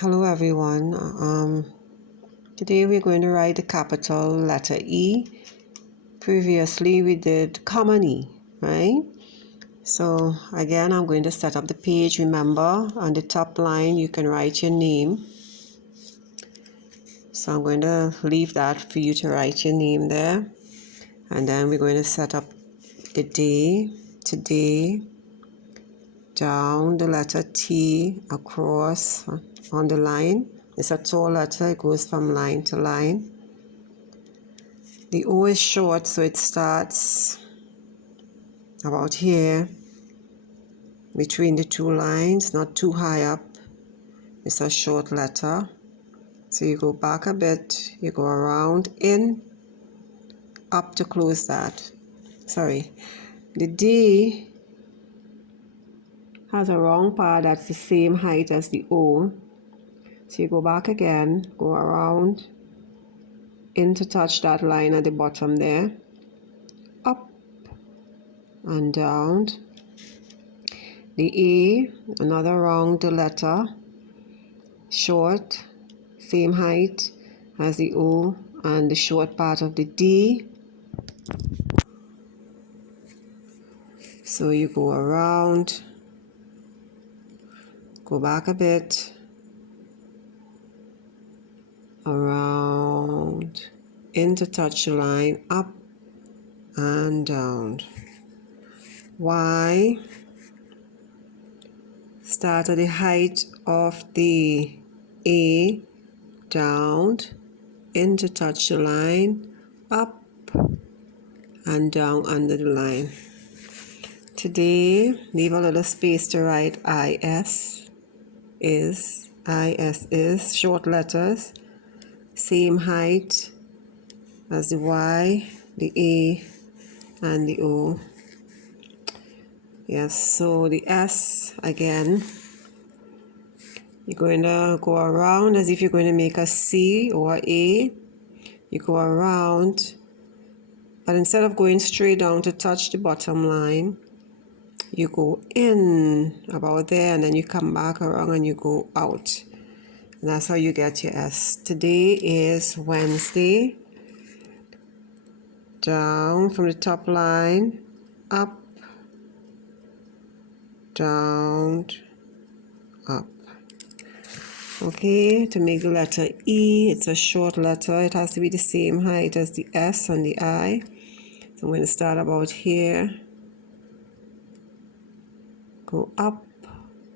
Hello everyone. Today we're going to write the capital letter E. Previously we did common E, right? So again, I'm going to set up the page. Remember, on the top line you can write your name. So I'm going to leave that for you to write your name there. And then we're going to set up the day, today, down the letter T across on the line. It's a tall letter, it goes from line to line. The O is short, so it starts about here between the two lines, not too high up. It's a short letter. So you go back a bit, you go around, in, up to close that. Sorry. The D has a wrong part that's the same height as the O. So you go back again, go around, in to touch that line at the bottom there, up and down. The A, another round letter, short, same height as the O, and the short part of the D. So you go around, go back a bit, around, in to touch the line, up and down. Y, start at the height of the A, down, in to touch the line, up and down under the line. Today, leave a little space to write IS is short letters, same height as the Y, the A, and the O. Yes, so the S again, you're going to go around as if you're going to make a C or A. You go around, but instead of going straight down to touch the bottom line, you go in about there and then you come back around and you go out. And that's how you get your S. Today is Wednesday. Down from the top line, up, down, up. Okay, to make the letter E, it's a short letter. It has to be the same height as the S and the I. So I'm going to start about here. Go up,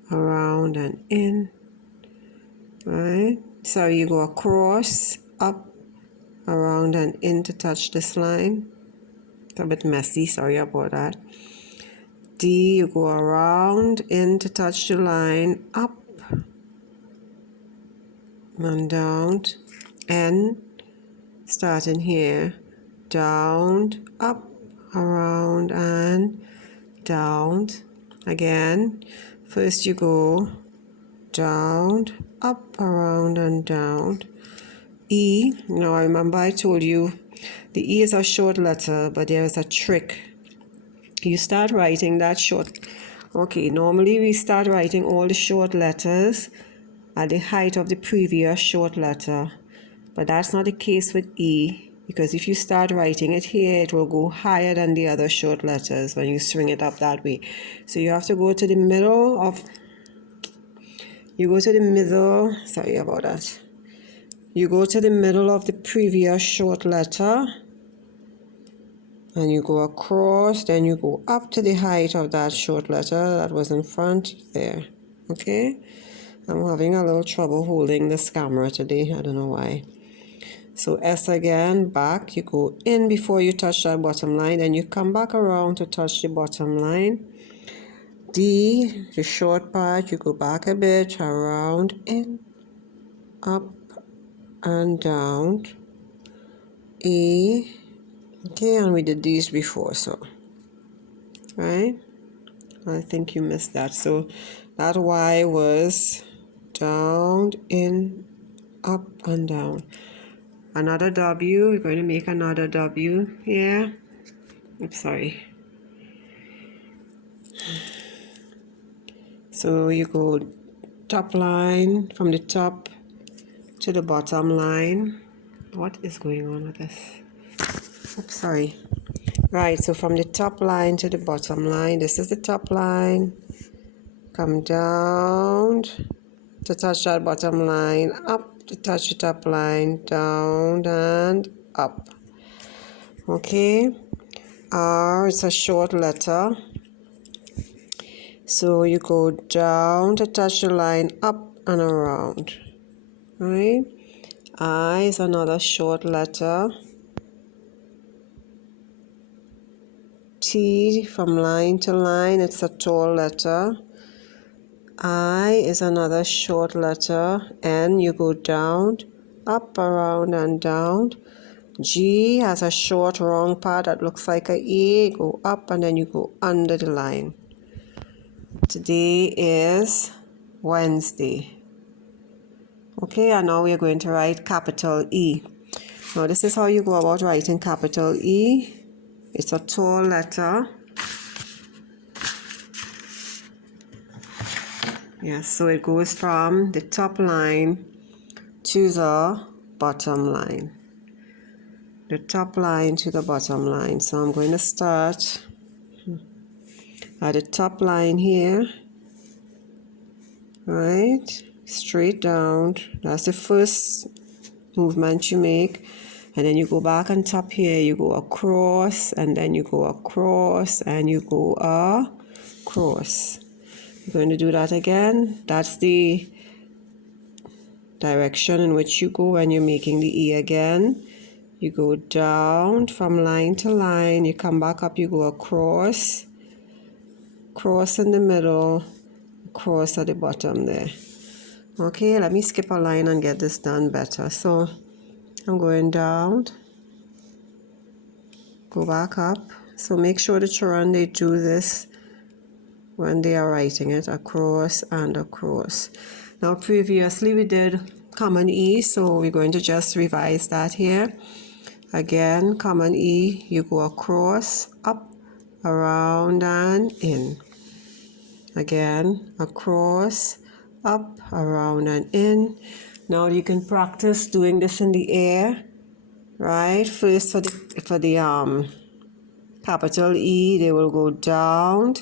around and in. Right? So you go across, up, around and in to touch this line. It's a bit messy, sorry about that. D, you go around, in to touch the line, up and down. N, starting here, down, up, around and down. Again, first you go down, up, around and down. E, now I remember I told you the E is a short letter, but there is a trick. You start writing that short. Okay, normally we start writing all the short letters at the height of the previous short letter, but that's not the case with E, because if you start writing it here, it will go higher than the other short letters when you string it up that way. So you have to go to the middle of, sorry about that. You go to the middle of the previous short letter and you go across, then you go up to the height of that short letter that was in front there. Okay? I'm having a little trouble holding this camera today. I don't know why. So S again, back. You go in before you touch that bottom line, then you come back around to touch the bottom line. D, the short part, you go back a bit, around, in, up, and down. E, okay, and we did these before, so, right? I think you missed that. So that Y was down, in, up, and down. Another W, we're going to make another W here. Oops, sorry. So you go top line from the top to the bottom line. What is going on with this? Oops, sorry. Right, so from the top line to the bottom line, this is the top line. Come down to touch that bottom line, up to touch the top line, down and up. Okay, R is a short letter, so you go down to touch the line, up and around. Right, I is another short letter. T from line to line, it's a tall letter. I is another short letter. N, you go down, up, around and down. G has a short wrong part that looks like a E. Go up and then you go under the line. Today is Wednesday. Okay, and now we are going to write capital E. Now this is how you go about writing capital E. It's a tall letter. Yes, so it goes from the top line to the bottom line. The top line to the bottom line. So I'm going to start at the top line here. Right? Straight down. That's the first movement you make. And then you go back on top here, you go across, and then you go across, and you go across. You're going to do that again. That's the direction in which you go when you're making the E again. You go down from line to line, you come back up, you go across, cross in the middle, cross at the bottom there. Okay, let me skip a line and get this done better. So I'm going down, go back up. So make sure the children, they do this when they are writing it, across and across. Now previously we did common E, so we're going to just revise that here. Again, common E, you go across, up, around and in. Again, across, up, around and in. Now you can practice doing this in the air, right? First for the capital E, they will go down,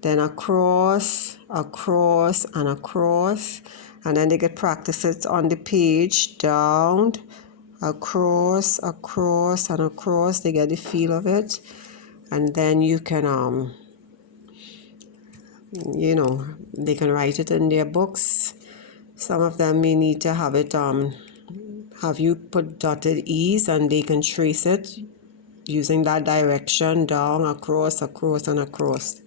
then across, across and across, and then they get practice it on the page, down, across, across and across. They get the feel of it, and then you can you know, they can write it in their books. Some of them may need to have it have you put dotted E's, and they can trace it using that direction, down, across, across and across.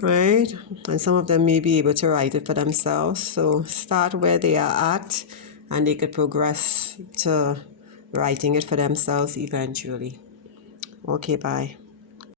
Right? And some of them may be able to write it for themselves. So start where they are at, and they could progress to writing it for themselves eventually. Okay, bye.